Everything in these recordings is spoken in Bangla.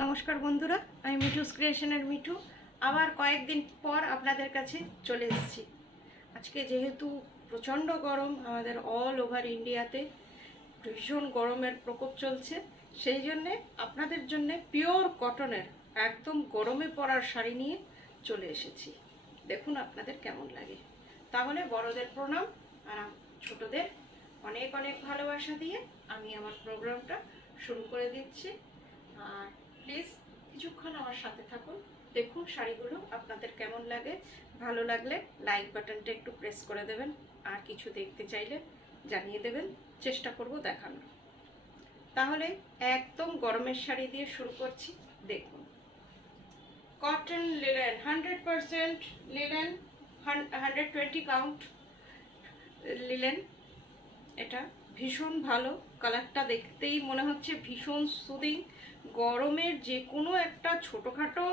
নমস্কার বন্ধুরা, আমি মিঠুস ক্রিয়েশনের মিঠু আবার কয়েকদিন পর আপনাদের কাছে চলে এসেছি। আজকে যেহেতু প্রচণ্ড গরম, আমাদের অল ওভার ইন্ডিয়াতে ভীষণ গরমের প্রকোপ চলছে, সেই জন্যে আপনাদের জন্য পিওর কটনের একদম গরমে পরার শাড়ি নিয়ে চলে এসেছি। দেখুন আপনাদের কেমন লাগে। তাহলে বড়দের প্রণাম আর ছোটদের অনেক অনেক ভালোবাসা দিয়ে আমি আমার প্রোগ্রামটা শুরু করে দিচ্ছি। আর প্লিজ কিছুক্ষণ আমার সাথে থাকুন, দেখুন শাড়িগুলো আপনাদের কেমন লাগে। ভালো লাগলে লাইক বাটনটা একটু প্রেস করে দেবেন, আর কিছু দেখতে চাইলে জানিয়ে দেবেন, চেষ্টা করব দেখানোর। তাহলে একদম গরমের শাড়ি দিয়ে শুরু করছি। দেখুন, cotton linen, 100% linen, 120 count linen. এটা ভীষণ ভালো, কালারটা দেখতেই মনে হচ্ছে ভীষণ সুদিং। গরমের যে কোনো একটা ছোটোখাটো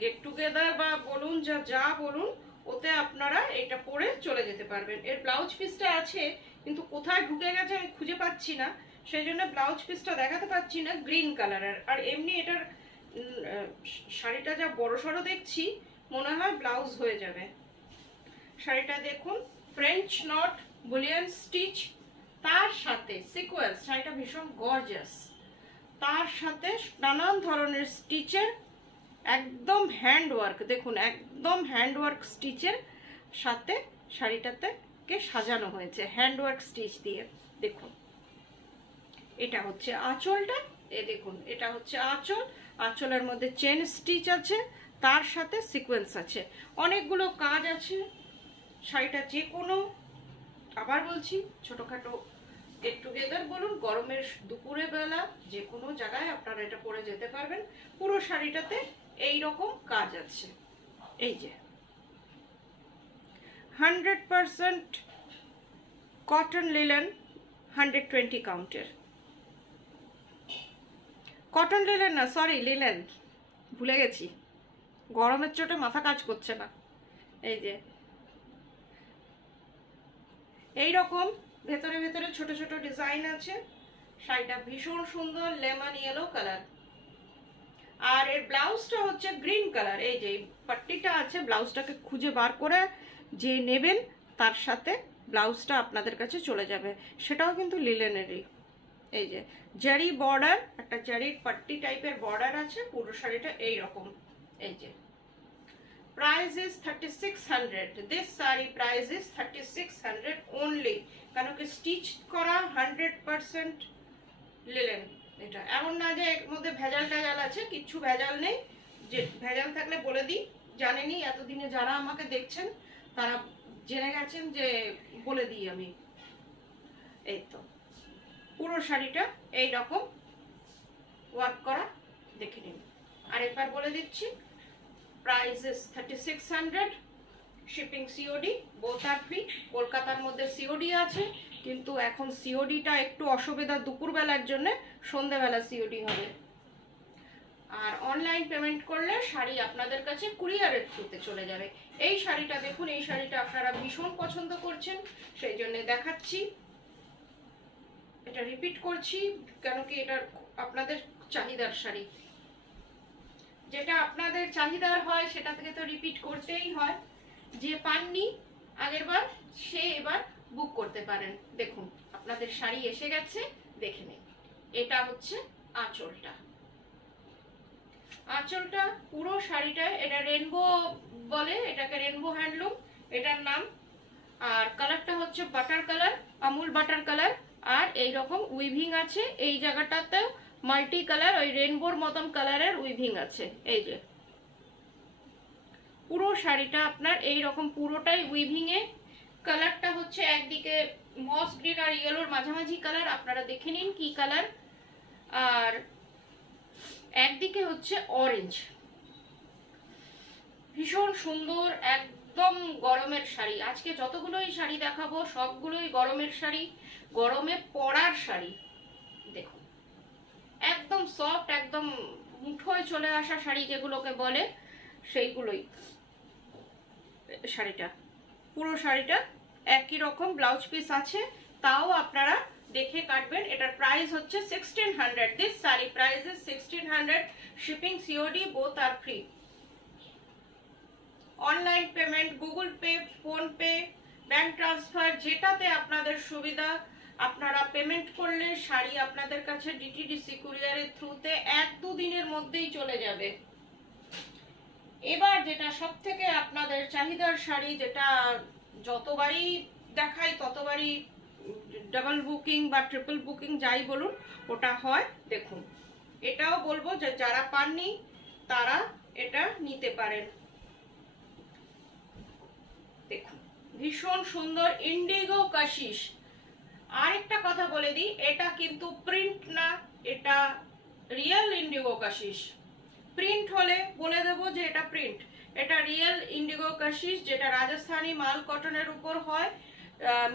গেট টুগেদার বা বলুন যা বলুন, ওতে আপনারা এটা পরে চলে যেতে পারবেন। এর ব্লাউজ পিসটা আছে, কিন্তু কোথায় ঢুকে গেছে আমি খুঁজে পাচ্ছি না, সেই জন্য ব্লাউজ পিসটা দেখাতে পাচ্ছি না। গ্রিন কালারের, আর এমনি এটার শাড়িটা যা বড় সড়ো দেখছি, মনে হয় ব্লাউজ হয়ে যাবে। শাড়িটা দেখুন, ফ্রেঞ্চ নট বুলিয়ান স্টিচ, তার সাথে সিকোয়েন্স। শাড়িটা ভীষণ গর্জিয়াস, তার সাথে নানান ধরনের স্টিচের একদম হ্যান্ডওয়ার্ক। দেখুন, একদম হ্যান্ডওয়ার্ক স্টিচের সাথে শাড়িটাতে কে সাজানো হয়েছে হ্যান্ডওয়ার্ক স্টিচ দিয়ে। দেখুন, এটা হচ্ছে আঁচলটা। দেখুন, এটা হচ্ছে আঁচল। আঁচলের মধ্যে চেন স্টিচ আছে, তার সাথে সিকোয়েন্স আছে, অনেকগুলো কাজ আছে। শাড়িটা যে কোনো, আবার বলছি, ছোটখাটো গেট টুগেদার বলুন, গরমের দুপুরে বেলা যে কোনো জায়গায় আপনারা এটা পরে যেতে পারবেন। পুরো শাড়িটাতে এই রকম কাজ আছে। এই যে 100% কটন লিলেন, 120 কাউন্টের কটন লিলেন, না সরি লিলেন, ভুলে গেছি, গরমের চোটে মাথা কাজ করছে না। এই যে এই রকম ভেতরে ভেতরে ছোট ছোট ডিজাইন আছে। শাড়িটা ভীষণ সুন্দর, লেমন ইয়েলো কালার। আর এর ব্লাউজটা হচ্ছে গ্রিন কালার। এই যে পাট্টিটা আছে, ব্লাউজটাকে খুঁজে বার করে যে নেবেন তার সাথে ব্লাউজটা আপনাদের কাছে চলে যাবে। সেটাও কিন্তু লিলেনেরই। এই যে জারি বর্ডার, একটা জারির পাট্টি টাইপের বর্ডার আছে। পুরো শাড়িটা এই রকম। এই যে price is 3600. This saree price is 3600 only. কেন কি স্টিচ করা 100% লিলেন। এটা এমন না যে এর মধ্যে ভেজাল টাজাল আছে, কিচ্ছু ভেজাল নেই। যে ভেজাল থাকলে বলে দিই, জানেনই এতদিনে যারা আমাকে দেখছেন তারা জেনে গেছেন যে বলে দিই আমি। এই তো পুরো শাড়িটা এই রকম ওয়ার্ক করা, দেখে নিন। আরেকবার বলে দিচ্ছি, price is 3600, shipping COD, both are free। কলকাতার মধ্যে COD আছে, কিন্তু এখন CODটা একটু অসুবিধা দুপুরবেলার জন্য, সন্ধ্যাবেলা COD হবে। আর অনলাইন পেমেন্ট করলে শাড়ি আপনাদের কাছে কুরিয়ারের থ্রুতে চলে যাবে। এই শাড়িটা দেখুন, এই শাড়িটা আপনারা ভীষণ পছন্দ করছেন, সেই জন্য দেখাচ্ছি। এটা রিপিট করছি কেন কি এটা আপনাদের চাহিদার শাড়ি। যেটা আপনাদের চাহিদার হয় সেটা থেকে তো রিপিট করতেই হয়। যে পাননি আগের বার, সে এবার বুক করতে পারেন। দেখুন, আপনাদের শাড়ি এসে গেছে, দেখে নিন। এটা হচ্ছে আঁচলটা। আঁচলটা পুরো শাড়িটায়, এটা রেনবো বলে, এটাকে রেনবো হ্যান্ডলুম এটার নাম। আর কালারটা হচ্ছে butter colour, Amul butter colour. আর এই রকম উইভিং আছে এই জায়গাটাতে, মাল্টি কালার, ওই রেনবোর মতন কালারের উইভিং আছে। এই যে পুরো শাড়িটা আপনার এই রকম পুরোটাই উইভিং এ। কালারটা হচ্ছে একদিকে মস গ্রিন আর ইয়েলোর মাঝামাঝি কালার, আপনারা দেখে নিন কি কালার। আর একদিকে হচ্ছে অরেঞ্জ। ভীষণ সুন্দর, একদম গরমের শাড়ি। আজকে যতগুলোই শাড়ি দেখাবো সবগুলোই গরমের শাড়ি, গরমে পরার শাড়ি। দেখুন, একদম সফট, একদম মুঠোয় চলে আসা শাড়ি যেগুলোকে বলে, সেইগুলোই। শাড়িটা পুরো শাড়িটা একই রকম ব্লাউজ পিস আছে, তাও আপনারা দেখে কাটবেন। এটার প্রাইস হচ্ছে 1600। This sari price is 1600। Shipping COD both R free. Online payment, Google Pay, PhonePe, bank transfer, যেটাতে আপনাদের সুবিধা আপনারা পেমেন্ট করলে শাড়ি আপনাদের কাছে ডিটিডিসি কুরিয়ারের থ্রুতে 1-2 দিনের মধ্যেই চলে যাবে। এবার যেটা সব থেকে আপনাদের চাহিদার শাড়ি, যেটা যতবারই দেখাই ততবারই ডাবল বুকিং বা ট্রিপল বুকিং যাই বলুন ওটা হয়। দেখুন, এটাও বলবো যে যারা পাননি তারা এটা নিতে পারেন। দেখুন, ভীষণ সুন্দর ইন্ডিগো কাশিশ। আরেকটা কথা বলে দিই, এটা কিন্তু প্রিন্ট না, এটা রিয়েল ইন্ডিগো কাশিশ। প্রিন্ট হলে বলে দেবো যে এটা প্রিন্ট, এটা রিয়েল ইন্ডিগো কাশিশ, যেটা রাজস্থানী মাল কটনের উপর হয়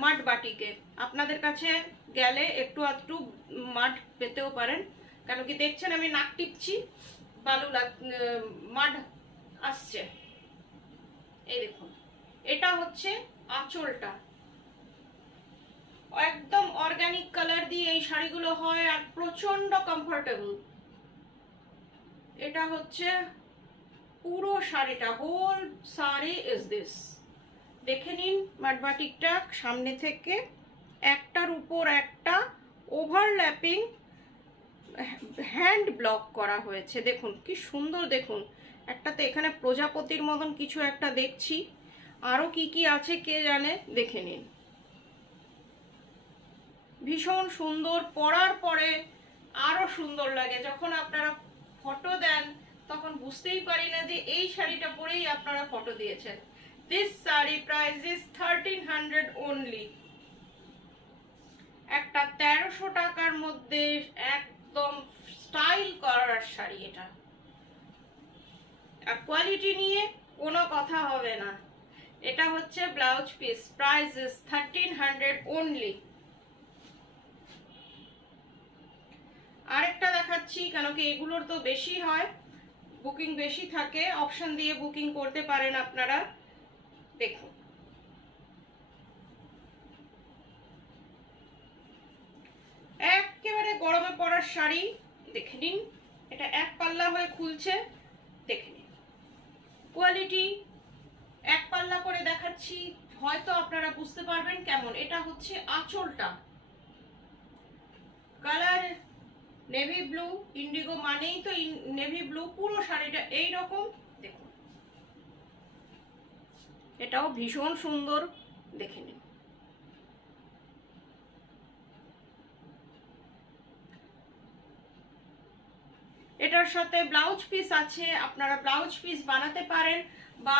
মাড বাটিকে। আপনাদের কাছে গেলে একটু আধটু মাড পেতেও পারেন, কেন কি দেখছেন আমি নাক টিপছি, বালু মাড আসছে। এই দেখুন, এটা হচ্ছে আঁচলটা, একদম অর্গানিক কালার দিয়ে এই শাড়িগুলো হয় আর প্রচন্ড কমফোর্টেবল। এটা হচ্ছে পুরো শাড়িটা, হোল শাড়ি ইজ দিস। দেখে নিন মাডবাটিকটা সামনে থেকে, একটার উপর একটা ওভারল্যাপিং হ্যান্ড ব্লক করা হয়েছে। দেখুন কি সুন্দর, দেখুন একটাতে এখানে প্রজাপতির মতন কিছু একটা দেখছি, আরো কি কি আছে কে জানে, দেখে নিন। ভীষণ সুন্দর, পরার পরে আরো সুন্দর লাগে। যখন আপনারা ফটো দেন তখন বুঝতেই পারি না যে এই শাড়িটা পরেই আপনারা ফটো দিয়েছেন। This sari price is 1300 only. একটা 1300 টাকার মধ্যে একদম স্টাইল করার শাড়ি এটা, আর কোয়ালিটি নিয়ে কোনো কথা হবে না। এটা হচ্ছে blouse piece, price is 1300 only. আরেকটা দেখাচ্ছি, কেন কি এগুলোর তো বেশি হয়, বুকিং বেশি থাকে, অপশন দিয়ে বুকিং করতে পারেন আপনারা। দেখুন, একেবারে গরমে পরার শাড়ি। দেখে নিন, এটা এক পাল্লা হয়ে খুলছে, দেখে নিন কোয়ালিটি। এক পাল্লা করে দেখাচ্ছি, হয়তো আপনারা বুঝতে পারবেন কেমন। এটা হচ্ছে আঁচলটা, কালার নেভি ব্লু, ইন্ডিগো মানেই তো নেভি ব্লু। পুরো শাড়িটা এই রকম, দেখুন এটাও ভীষণ সুন্দর, দেখে নিন। এটার সাথে ব্লাউজ পিস আছে, আপনারা ব্লাউজ পিস বানাতে পারেন বা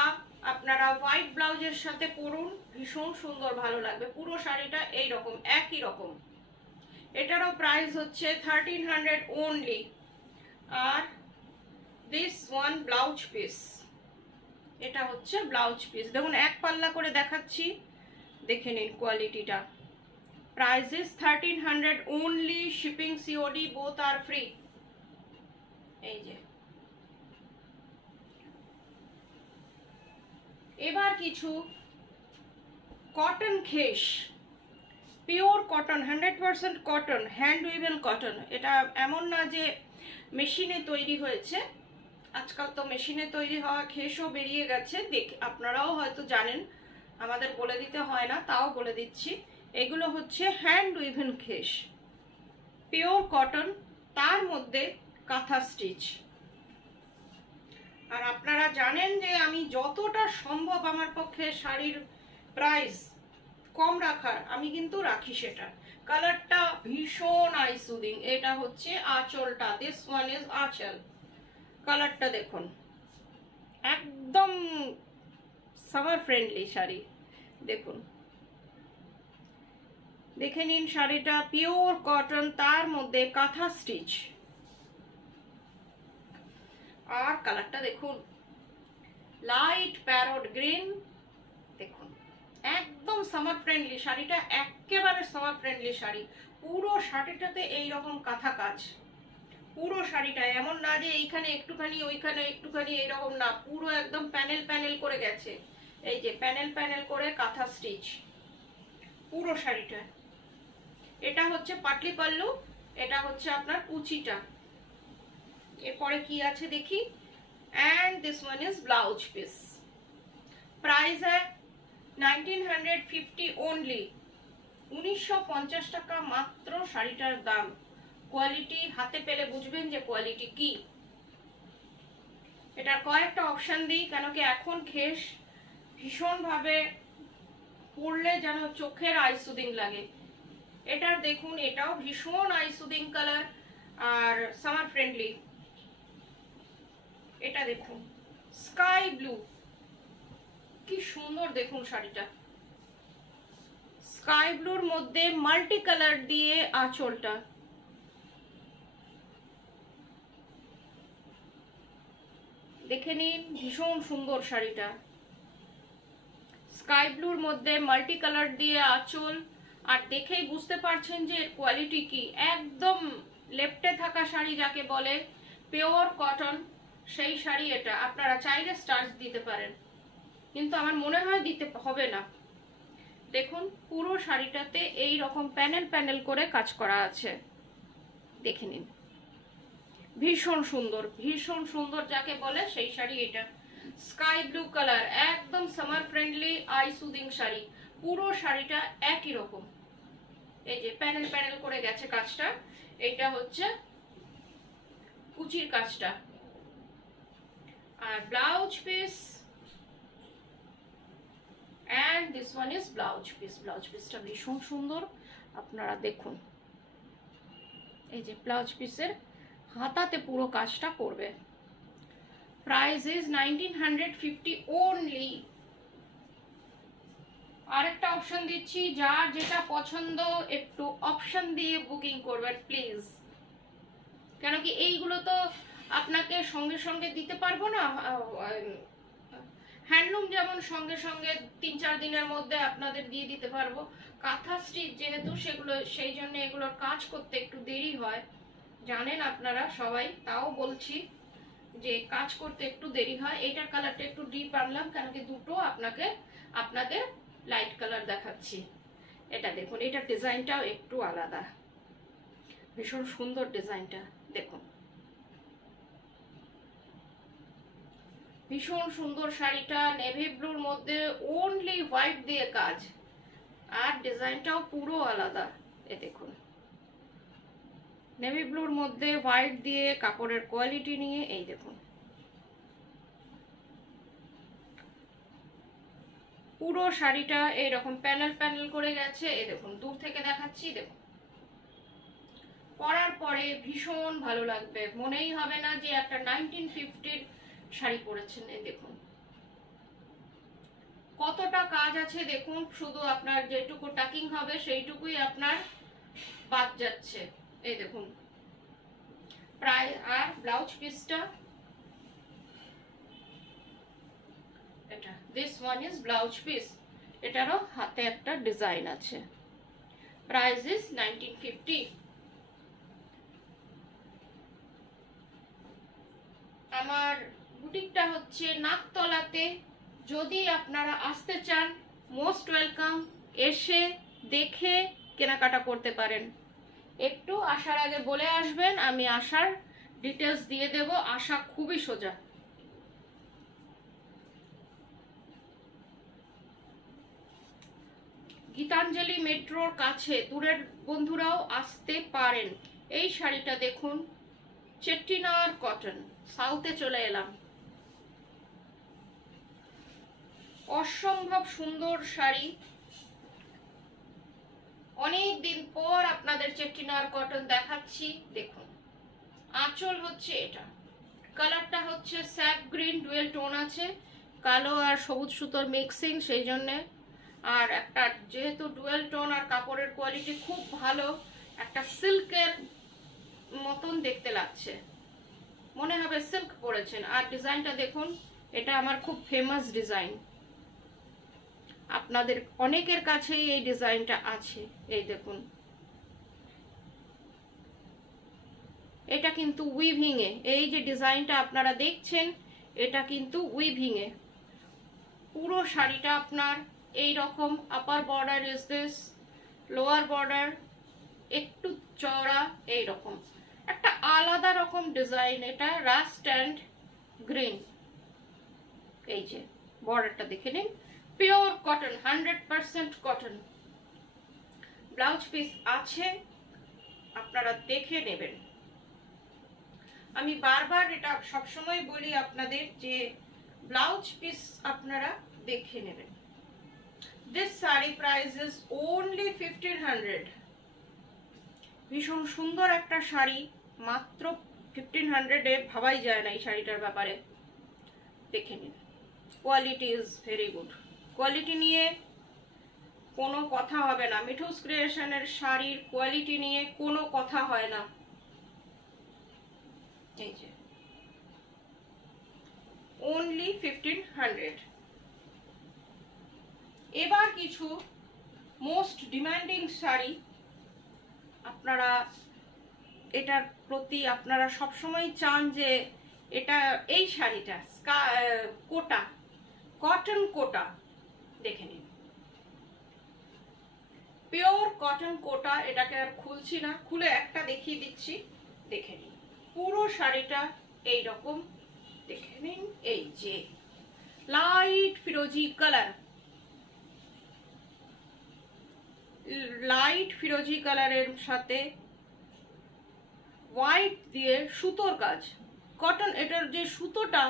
আপনারা হোয়াইট ব্লাউজের সাথে পরুন, ভীষণ সুন্দর ভালো লাগবে। পুরো শাড়িটা এই রকম একই রকম। এটারও প্রাইস হচ্ছে 1300 অনলি। আর দিস ওয়ান ব্লাউজ পিস, এটা হচ্ছে ব্লাউজ পিস। দেখুন এক পাল্লা করে দেখাচ্ছি, দেখে নিন কোয়ালিটিটা। Price is 1300 only, shipping COD both R free. এই যে এবার কিছু কটন খেস, pure cotton, 100% cotton, hand woven cotton. এটা এমন না যে মেশিনে তৈরি হয়েছে, আজকাল তো মেশিনে তৈরি হওয়া খেসও বেরিয়ে গেছে, আপনারাও হয়তো জানেন, আমাদের বলে দিতে হয় না, তাও বলে দিচ্ছি। এগুলো হচ্ছে হ্যান্ড উইভেন খেস, পিওর কটন, তার মধ্যে কাঁথা স্টিচ। আর আপনারা জানেন যে আমি যতটা সম্ভব আমার পক্ষে শাড়ির প্রাইস কম রাখার আমি কিন্তু রাখি সেটা। কালারটা ভীষণ আই সুদিং। এটা হচ্ছে আঁচলটা, দিস ওয়ান ইজ আঁচল। কালারটা দেখুন, একদম সামার ফ্রেন্ডলি শাড়ি। দেখুন, দেখে নিন শাড়িটা, পিওর কটন, তার মধ্যে কাঁথা স্টিচ। আর কালারটা দেখুন, লাইট প্যারট গ্রিন। দেখুন একদম সামার ফ্রেন্ডলি শাড়িটা, একেবারে সামার ফ্রেন্ডলি শাড়ি। পুরো শাড়িটাতে এইরকম কাঁথা কাজ, পুরো শাড়িটা এমন না যে এইখানে একটুখানি ওইখানে একটুখানি, এইরকম না, পুরো একদম প্যানেল প্যানেল করে গেছে। এই যে প্যানেল প্যানেল করে কাঁথা স্টিচ পুরো শাড়িটা। এটা হচ্ছে পাটলি পাল্লু, এটা হচ্ছে আপনার কুচিটা। এরপরে কি আছে দেখি। And this one is blouse piece. Price है 1950 ओनली, 1950 টাকা মাত্র শাড়িটার দাম। কোয়ালিটি হাতে পেলে বুঝবেন যে কোয়ালিটি কি। এটার কয়েকটা অপশন দিই, কেন কি এখন খেস ভীষণভাবে পরলে যেন চোখের আই সুদিং লাগে। এটার দেখুন, এটাও ভীষণ I soothing colour R summer friendly. এটা দেখুন স্কাই ব্লু, কি সুন্দর দেখুন শাড়িটা। স্কাই ব্লুর মধ্যে মাল্টি কালার দিয়ে আঁচলটা, দেখে নিন ভীষণ সুন্দর শাড়িটা। স্কাই ব্লুর মধ্যে মাল্টি কালার দিয়ে আঁচল, আর দেখেই বুঝতে পারছেন যে এর কোয়ালিটি কি। একদম লেপ্টে থাকা শাড়ি যাকে বলে, পিওর কটন, সেই শাড়ি এটা। আপনারা চাইলে স্টার্চ দিতে পারেন, কিন্তু আমার মনে হয় দিতে হবে না। দেখুন পুরো শাড়িটাতে এই রকম প্যানেল প্যানেল করে কাজ করা আছে, দেখে নিন। ভীষণ সুন্দর, ভীষণ সুন্দর যাকে বলে সেই শাড়ি এটা। স্কাই ব্লু কালার, একদম summer friendly I soothing sari. পুরো শাড়িটা একই রকম, এই যে প্যানেল প্যানেল করে গেছে কাজটা। এইটা হচ্ছে কুচির কাজটা। আর blouse piece, and this one is blouse piece। Blouse পিসটা ভীষণ সুন্দর, আপনারা দেখুন। এই যে ব্লাউজ পিসের হাতাতে পুরো কাজটা করবে। Price is 1950 only। আরেকটা অপশন দিচ্ছি, যার যেটা পছন্দ একটু অপশন দিয়ে বুকিং করবেন প্লিজ, কেন কি এইগুলো তো আপনাকে সঙ্গে সঙ্গে দিতে পারবো না। হ্যান্ডলুম যেমন সঙ্গে সঙ্গে 3-4 দিনের মধ্যে আপনাদের দিয়ে দিতে পারবো, কাঁথা স্টিচ যেহেতু সেগুলো, সেই জন্য এগুলোর কাজ করতে একটু দেরি হয়, জানেন আপনারা সবাই। তাও বলছি যে কাজ করতে একটু দেরি হয়। এটার কালারটা একটু ডিপ আনলাম, কেন কি দুটো আপনাদের লাইট কালার দেখাচ্ছি। এটা দেখুন, এটার ডিজাইনটাও একটু আলাদা, ভীষণ সুন্দর ডিজাইনটা দেখুন। ভীষণ সুন্দর শাড়িটা, নেভি ব্লুর মধ্যে অনলি হোয়াইট দিয়ে কাজ, আর ডিজাইনটাও পুরো আলাদা। এ দেখুন, নেভি ব্লুর মধ্যে হোয়াইট দিয়ে কাপড়ের কোয়ালিটি নিয়ে, এই দেখুন পুরো শাড়িটা এইরকম প্যানেল প্যানেল করে গেছে। এই দেখুন, দূর থেকে দেখাচ্ছি, দেখুন পরার পরে ভীষণ ভালো লাগবে, মনেই হবে না যে একটা 1950 শাড়ি পরেছেন। এই দেখুন কতটা কাজ আছে দেখুন, শুধু আপনার যেটুকু টাকিং হবে সেইটুকুই আপনার বাদ যাচ্ছে। এই দেখুন প্রায়। আর ব্লাউজ পিসটা এটা, this one is blouse piece. এটারও হাতে একটা ডিজাইন আছে। Price is 1950। আমার বুটিকটা হচ্ছে নাকতলাতে, যদি আপনারা আসতে চান মোস্ট ওয়েলকাম, এসে দেখে কেনাকাটা করতে পারেন। একটু আসার আগে বলে আসবেন, আমি আসার ডিটেলস দিয়ে দেব। আসা খুবই সোজা। গীতাঞ্জলি মেট্রোর কাছে, দূরের বন্ধুরাও আসতে পারেন। এই শাড়িটা দেখুন, চেট্টিনার কটন, সাউথে চলে এলাম। অসম্ভব সুন্দর শাড়ি, অনেক দিন পর আপনাদের চেট্টিনার কটন দেখাচ্ছি। দেখুন আঁচল হচ্ছে এটা, কালারটা হচ্ছে স্যাপ গ্রিন, ডুয়েল টোন আছে, কালো আর সবুজ সুতোর মিক্সিং, সেই জন্য। আর একটা যেহেতু ডুয়েল টোন আর কাপড়ের কোয়ালিটি খুব ভালো, একটা সিল্কের মতন দেখতে লাগছে, মনে হবে সিল্ক পরেছেন। আর ডিজাইনটা দেখুন, এটা আমার খুব ফেমাস ডিজাইন, আপনাদের অনেকের কাছেই এই ডিজাইনটা আছে। এই দেখুন, এটা কিন্তু উইভিং এ, এই যে ডিজাইনটা আপনারা দেখছেন এটা কিন্তু উইভিং এ। পুরো শাড়িটা আপনার এই রকম, upper border is this, lower border, একটু চওড়া, এইরকম একটা আলাদা রকম ডিজাইন। এটা রাস্ট অ্যান্ড গ্রিন। এই যে বর্ডারটা দেখে নিন, pure cotton, 100% cotton. Blouse piece আছে, আপনারা দেখে নেবেন। আমি বারবার এটা সবসময় বলি আপনাদের যে ব্লাউজ পিস আপনারা দেখে নেবেন। This saree price is only 1500। ভীষণ সুন্দর একটা শাড়ি, মাত্র 1500-এ ভাবাই যায় না এই শাড়িটার ব্যাপারে। দেখে নিন, quality is very good. Quality নিয়ে কোনো কথা হবে না। মিঠুস ক্রিয়েশনের শাড়ির কোয়ালিটি নিয়ে কোনো কথা হয় না। এই যে only 1500। এবার কিছু মোস্ট ডিমান্ডিং শাড়ি, আপনারা এটার প্রতি আপনারা সবসময় চান যে এটা, এই শাড়িটা কোটা, কটন কোটা, দেখে নিন, পিওর কটন কোটা। এটাকে আর খুলছি না, খুলে একটা দেখিয়ে দিচ্ছি, দেখে নিন। পুরো শাড়িটা এইরকম, দেখে নিন। এই যে লাইট ফিরোজি কালার, লাইট ফিরোজি কালারের সাথে হোয়াইট দিয়ে সুতোর কাজ, কটন। এটার যে সুতোটা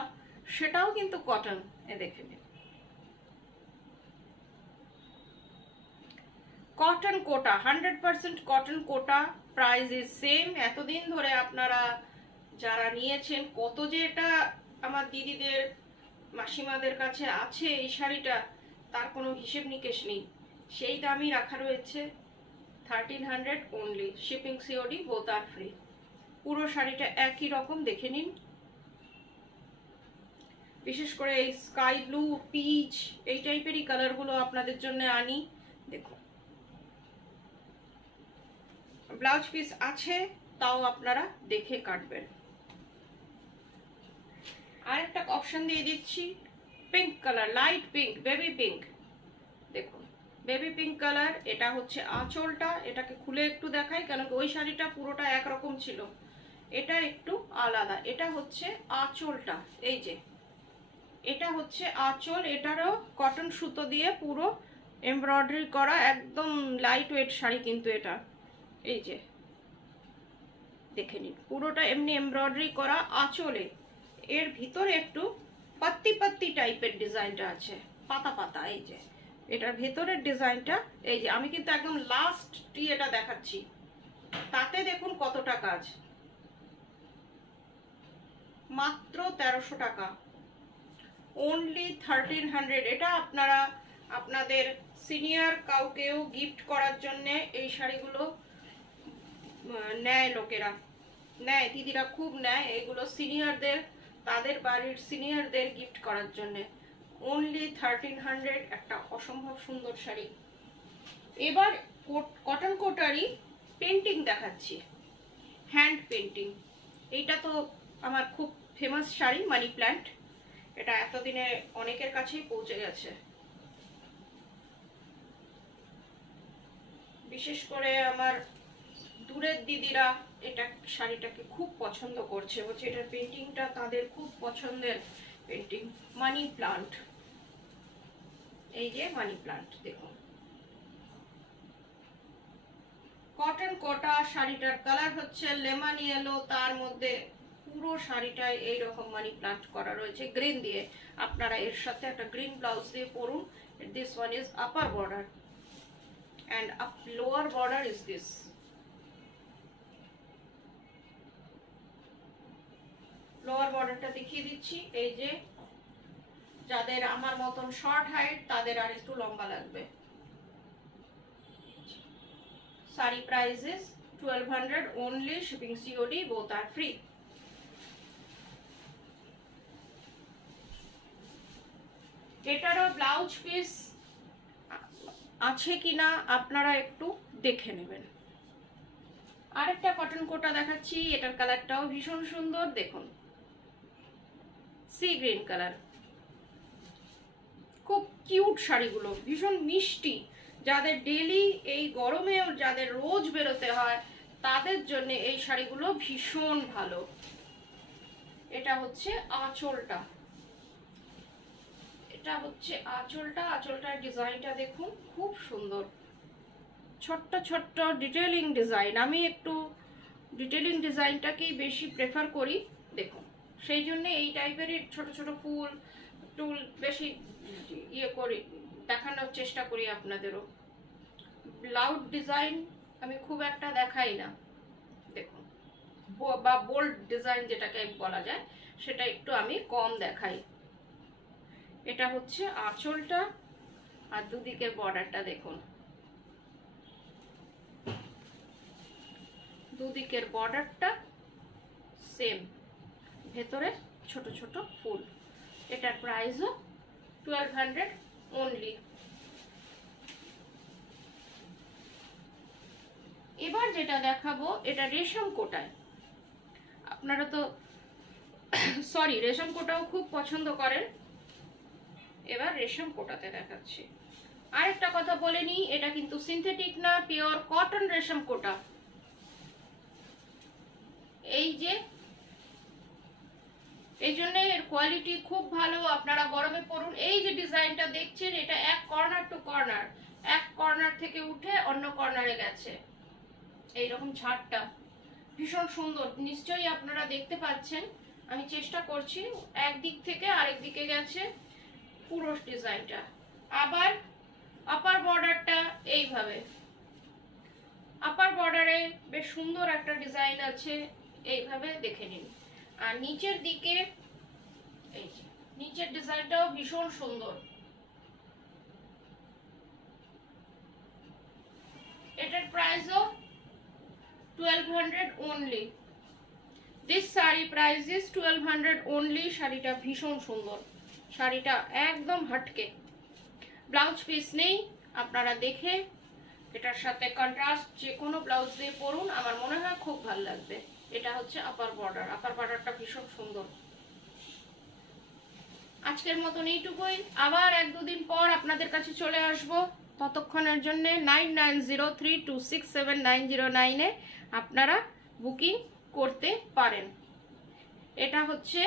সেটাও কিন্তু কটন। এ দেখে নিন, cotton Kota, 100% cotton Kota. Price is same. এতদিন ধরে আপনারা যারা নিয়েছেন, কত যে এটা আমার দিদিদের মাসিমাদের কাছে আছে এই শাড়িটা, তার কোনো হিসেব নিকেশ নেই। সেই দামই রাখা রয়েছে, 1300 অনলি। শিপিং সিওডি বোথ আর ফ্রি। পুরো শাড়িটা একই রকম, দেখে নিন। বিশেষ করে এই স্কাই ব্লু, পিচ, এই টাইপেরই কালারগুলো আপনাদের জন্য আনি। দেখুন, ব্লাউজ পিস আছে, তাও আপনারা দেখে কাটবেন। আরেকটা অপশন দিয়ে দিচ্ছি, pink colour, light pink, baby pink. দেখুন, বেবি পিঙ্ক কালার। এটা হচ্ছে আঁচলটা, এটাকে খুলে একটু দেখাই, কেন কি ওই শাড়িটা পুরোটা একরকম ছিল, এটা একটু আলাদা। এটা হচ্ছে আঁচলটা, এই যে এটা হচ্ছে আঁচল। এটারও কটন সুতো দিয়ে পুরো এমব্রয়ডারি করা, একদম লাইট ওয়েট শাড়ি কিন্তু এটা। এই যে দেখে নিন, পুরোটা এমনি এমব্রয়ডারি করা আঁচলে। এর ভিতরে একটু পাত্তি পাত্তি টাইপের ডিজাইনটা আছে, পাতা পাতা। এই যে এটার ভেতরের ডিজাইনটা, এই যে আমি কিন্তু একদম লাস্টটি এটা দেখাচ্ছি, তাতে দেখুন কতটা কাজ। মাত্র 1300 টাকা, অনলি 1300। এটা আপনারা আপনাদের সিনিয়র কাউকেও গিফট করার জন্য এই শাড়িগুলো নেয়, লোকেরা নেয়, দিদিরা খুব নেয় এগুলো সিনিয়রদের, তাদের বাড়ির সিনিয়রদের গিফট করার জন্য। অনলি 1300, একটা অসম্ভব সুন্দর শাড়ি। এবার কটন কোটারই পেন্টিং দেখাচ্ছি, হ্যান্ড পেন্টিং। এইটা তো আমার খুব ফেমাস শাড়ি, মানি প্ল্যান্ট। এটা এতদিনে অনেকের কাছেই পৌঁছে গেছে। বিশেষ করে আমার দূরের দিদিরা এটা শাড়িটাকে খুব পছন্দ করছে, বলছে এটার পেন্টিংটা তাদের খুব পছন্দের পেন্টিং। মানি প্লান্ট, এই যে মানি প্লান্ট, দেখুন কটন কোটা। শাড়িটার কালার হচ্ছে লেমন ইয়েলো, তার মধ্যে পুরো শাড়িটায় এইরকম মানি প্লান্ট করা রয়েছে গ্রিন দিয়ে। আপনারা এর সাথে একটা গ্রিন ব্লাউজ দিয়ে পরুন। This one is upper border and up lower border is this। Lower বর্ডারটা দেখিয়ে দিচ্ছি। এই যে যাদের আমার মতন শর্ট হাইট, তাদের আর একটু লম্বা লাগবে। Sari price is 1200 only, shipping COD both are free। এটারও ব্লাউজ পিস আছে কিনা আপনারা একটু দেখে নেবেন। আরেকটা কটন কোটা দেখাচ্ছি, এটার কালারটাও ভীষণ সুন্দর। দেখুন, সি গ্রিন কালার, খুব কিউট শাড়িগুলো, ভীষণ মিষ্টি। যাদের ডেলি এই গরমেও যাদের রোজ বেরোতে হয় তাদের জন্য এই শাড়িগুলো ভীষণ ভালো। এটা হচ্ছে আঁচলটা, এটা হচ্ছে আঁচলটার ডিজাইনটা দেখুন, খুব সুন্দর, ছোট্ট ছোট্ট ডিটেলিং ডিজাইন। আমি একটু ডিটেলিং ডিজাইনটাকেই বেশি প্রেফার করি, দেখুন সেই জন্য এই টাইপের ছোট ছোট ফুল টুল বেশি ইয়ে করি, দেখানোর চেষ্টা করি আপনাদেরও। লাউড ডিজাইন আমি খুব একটা দেখাই না, দেখুন, বা বোল্ড ডিজাইন যেটাকে বলা যায় সেটা একটু আমি কম দেখাই। এটা হচ্ছে আঁচলটা, আর দুদিকের বর্ডারটা দেখুন, দুদিকের বর্ডারটা সেম, ভেতরে ছোট ছোট ফুল। এটার প্রাইসও 1200 অনলি। এবার যেটা দেখাবো এটা রেশম কোটায়। আপনারা তো রেশম কোটাও খুব পছন্দ করেন, এবার রেশম কোটাতে দেখাচ্ছি। আরেকটা কথা বলে নিই, এটা কিন্তু সিনথেটিক না, পিওর কটন রেশম কোটা। এই জন্য এর কোয়ালিটি খুব ভালো, আপনারা গরমে পরুন। এই যে ডিজাইনটা দেখছেন এটা এক কর্নার টু কর্নার, এক কর্নার থেকে উঠে অন্য কর্নারে গেছে, এইরকম ছাড়টা ভীষণ সুন্দর, নিশ্চয়ই আপনারা দেখতে পাচ্ছেন। আমি চেষ্টা করছি, একদিক থেকে আরেক দিকে গেছে পুরো ডিজাইনটা। আবার আপার বর্ডারটা এইভাবে, আপার বর্ডারে বেশ সুন্দর একটা ডিজাইন আছে, এইভাবে দেখে নিন। আর নিচের দিকে এই যে নিচের ডিজাইনটাও ভীষণ সুন্দর। এটার প্রাইসও 1200 only. This saree price is 1200 only. শাড়িটা ভীষণ সুন্দর, শাড়িটা একদম হটকে, ব্লাউজ পিস নেই, আপনারা দেখে এটার সাথে কন্ট্রাস্ট যে কোনো ব্লাউজ দিয়ে পরুন, আমার মনে হয় খুব ভালো লাগবে। এটা হচ্ছে আপার বর্ডার, আপার বর্ডারটা ভীষণ সুন্দর। আজকের মতন এইটুকুই, আবার এক দুদিন পর আপনাদের কাছে চলে আসব। ততক্ষণের জন্য 9903267909 আপনারা বুকিং করতে পারেন। এটা হচ্ছে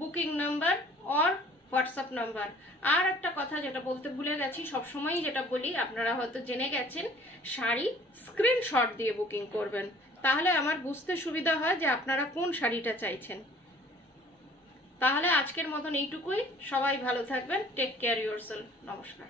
বুকিং নাম্বার আর হোয়াটসঅ্যাপ নাম্বার। আর একটা কথা যেটা বলতে ভুলে গেছি, সবসময়ই যেটা বলি, আপনারা হয়তো জেনে গেছেন, শাড়ি স্ক্রিনশট দিয়ে বুকিং করবেন, তাহলে আমার বুঝতে সুবিধা হয় যে আপনারা কোন শাড়িটা চাইছেন। তাহলে আজকের মতন এইটুকুই, সবাই ভালো থাকবেন, টেক কেয়ার ইয়োরসেলফ, নমস্কার।